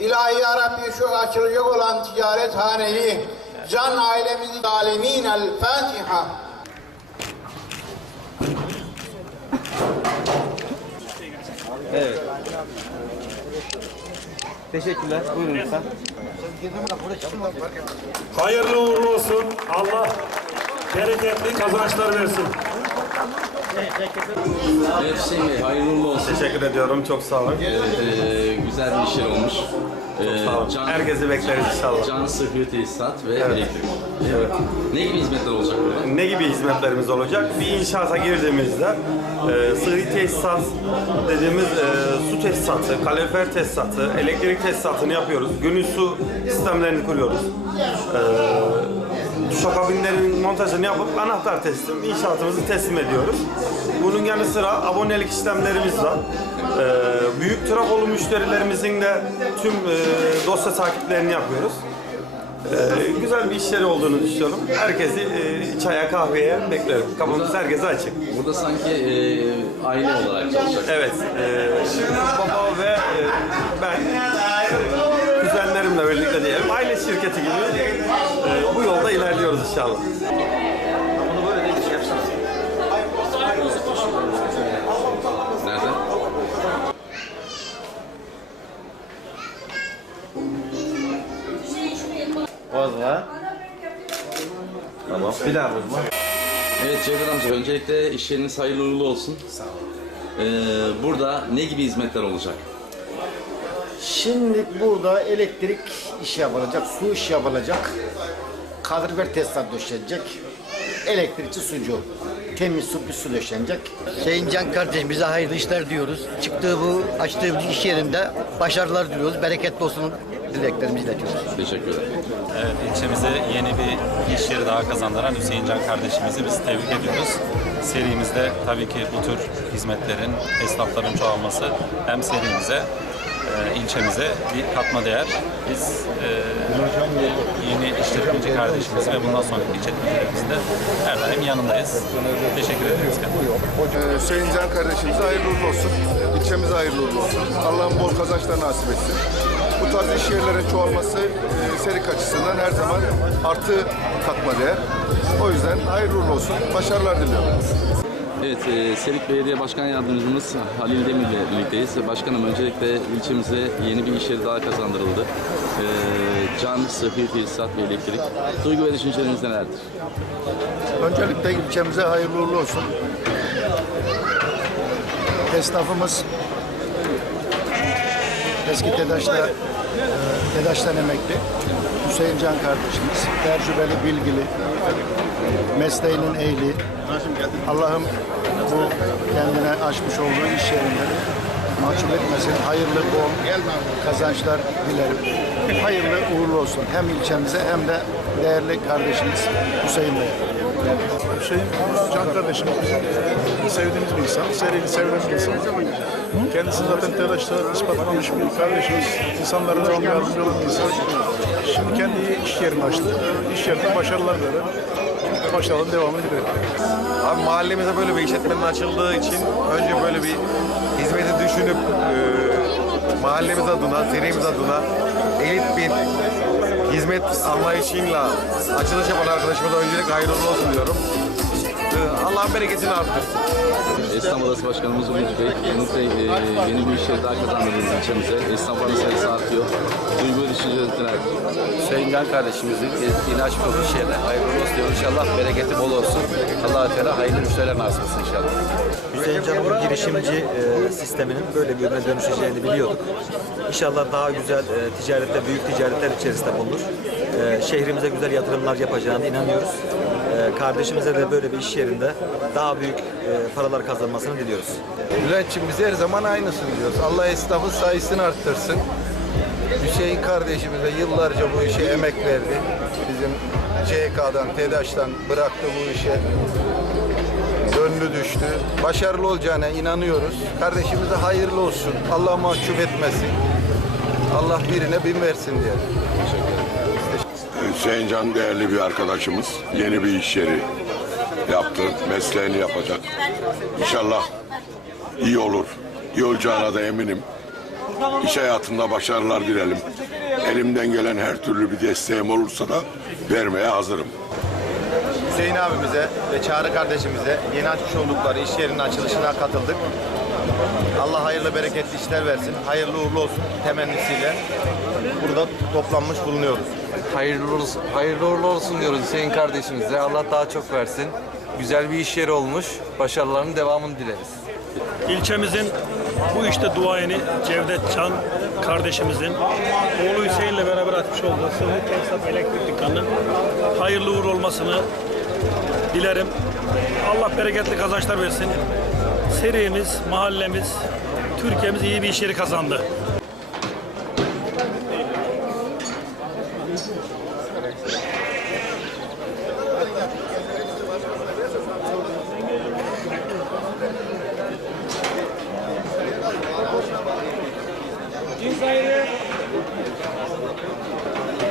İlahi Rabbi şu açılacak olan ticaret haneyi can ailemizi alemin el Fatiha. Evet. Teşekkürler. Buyurun lütfen. Hayırlı uğurlu olsun. Allah bereketli kazançlar versin. Hüseyin Bey, hayırlı olsun. Teşekkür ediyorum. Çok sağ olun. Ee, güzel bir iş yeri olmuş. Ee, Sağ olun. Herkesi bekleriz inşallah. can sıhhi tesisat ve elektrik. Evet. Ne gibi hizmetler olacak burada? Ne gibi hizmetlerimiz olacak? Bir inşaata girdiğimizde e, sıhhi tesisat dediğimiz e, su tesisatı, kalorifer tesisatı, elektrik tesisatını yapıyoruz. Günlük su sistemlerini kuruyoruz. E, duşakabinlerin montajını yapıp anahtar teslim, inşaatımızı teslim ediyoruz. Bunun yanı sıra abonelik işlemlerimiz var. E, büyük trafolu müşterilerimizin de tüm e, dosya takiplerini yapıyoruz. Ee, güzel bir iş yeri olduğunu düşünüyorum. Herkesi e, çaya kahveye beklerim. Kapımız herkese açık. Burada sanki e, aile olarak çalışacak. Evet, e, baba ve e, ben birlikte diyelim. Aile şirketi gibi e, bu yolda ilerliyoruz inşallah. Nerede? Bozma. Tamam. Bir daha bozma. Evet Cevdet amca, öncelikle iş yeriniz hayırlı uğurlu olsun. Sağ olun. burada ne gibi hizmetler olacak? Şimdi burada elektrik işi yapılacak, su işi yapılacak, kadrifer tesisat döşenecek, elektrikçi sucu, temiz su bir su döşenecek. Sayın Can kardeşim bize hayırlı işler diyoruz. Çıktığı bu açtığı bu iş yerinde başarılar diliyoruz. Bereketli olsun dileklerimizi iletiyoruz. Teşekkür ederim. Evet, ilçemize yeni bir iş yeri daha kazandıran Hüseyin Can kardeşimizi biz tebrik ediyoruz. Serimizde tabii ki bu tür hizmetlerin, esnafların çoğalması hem serimize, e, ilçemize bir katma değer. Biz e, yeni işletmeci kardeşimiz ve bundan sonraki işletmecilerimizin de her daim yanındayız. Teşekkür ederiz. Ee, Hüseyin Can kardeşimize hayırlı uğurlu olsun. İlçemize hayırlı uğurlu olsun. Allah'ın bol kazançlar nasip etsin. Bu tarz iş yerlerin çoğalması e, serik açısından her zaman artı katma değer. O yüzden hayırlı uğurlu olsun. Başarılar diliyorum. Evet, e, Serik Belediye Başkan Yardımcımız Halil Demir ile birlikteyiz. Başkanım öncelikle ilçemize yeni bir iş yeri daha kazandırıldı. E, can, sıhhi, tesisat ve elektrik. Duygu ve düşünceleriniz nelerdir? Öncelikle ilçemize hayırlı uğurlu olsun. Esnafımız eski TEDAŞ'ta TEDAŞ'tan emekli Hüseyin Can kardeşimiz. Tecrübeli, bilgili, mesleğinin ehli. Allah'ım bu kendine açmış olduğu iş yerinde mahcup etmesin. Hayırlı, bol kazançlar dilerim. Hayırlı uğurlu olsun. Hem ilçemize hem de değerli kardeşimiz Hüseyin Bey'e. Hüseyin Can kardeşimiz bizim sevdiğimiz bir insan. Serili sevilen bir insan. Kendisi zaten TEDAŞ'ta ispatlamış bir kardeşimiz. İnsanlara çok yardımcı olan bir insan. Şimdi kendi iş yerini açtı. İş yerinde başarılar dilerim. Başarıların devamını dilerim. Abi mahallemize böyle bir işletmenin açıldığı için önce böyle bir hizmeti düşünüp e, mahallemiz adına, serimiz adına elit bir hizmet anlayışıyla açılış yapan arkadaşımıza öncelikle hayırlı olsun diyorum. E, Allah'ın bereketini arttırsın. Esnaf Odası Başkanımız Umut Bey, Umut Bey e, yeni bir iş yeri daha kazandırdınız ilçemize. Esnafların sayısı artıyor. Duygu ve nelerdir? Hüseyin Can kardeşimizin yeni açmış olduğu yerine hayırlı olsun diyoruz. İnşallah bereketi bol olsun. Allah-u Teala hayırlı müşteriler nasip etsin inşallah. Hüseyin Can'ın bu girişimci e, sisteminin böyle bir ürüne dönüşeceğini biliyorduk. İnşallah daha güzel e, ticarette, büyük ticaretler içerisinde bulunur. E, şehrimize güzel yatırımlar yapacağına inanıyoruz. E, kardeşimize de böyle bir iş yerinde daha büyük e, paralar kazanmasını diliyoruz. Bülent'ciğim biz her zaman aynısını diyoruz. Allah esnafın sayısını arttırsın. Hüseyin kardeşimize yıllarca bu işe emek verdi. Bizim CK'dan, TEDAŞ'tan bıraktı bu işe. Döndü düştü. Başarılı olacağına inanıyoruz. Kardeşimize hayırlı olsun. Allah mahcup etmesin. Allah birine bin versin diye. Hüseyin Can değerli bir arkadaşımız. Yeni bir iş yeri yaptı. Mesleğini yapacak. İnşallah iyi olur. İyi olacağına da eminim. İş hayatında başarılar dilerim. elimden gelen her türlü bir desteğim olursa da vermeye hazırım. Hüseyin abimize ve Çağrı kardeşimize yeni açmış oldukları iş yerinin açılışına katıldık. Allah hayırlı bereketli işler versin. Hayırlı uğurlu olsun temennisiyle burada toplanmış bulunuyoruz. Hayırlı, olsun- hayırlı uğurlu olsun diyoruz Hüseyin kardeşimize. Allah daha çok versin. Güzel bir iş yeri olmuş. Başarılarının devamını dileriz. İlçemizin bu işte duayeni Cevdet Can kardeşimizin oğlu Hüseyin'le beraber açmış olduğu sıvı tesisat elektrik dükkanının hayırlı uğurlu olmasını dilerim. Allah bereketli kazançlar versin. Serimiz, mahallemiz, Türkiye'miz iyi bir iş yeri kazandı.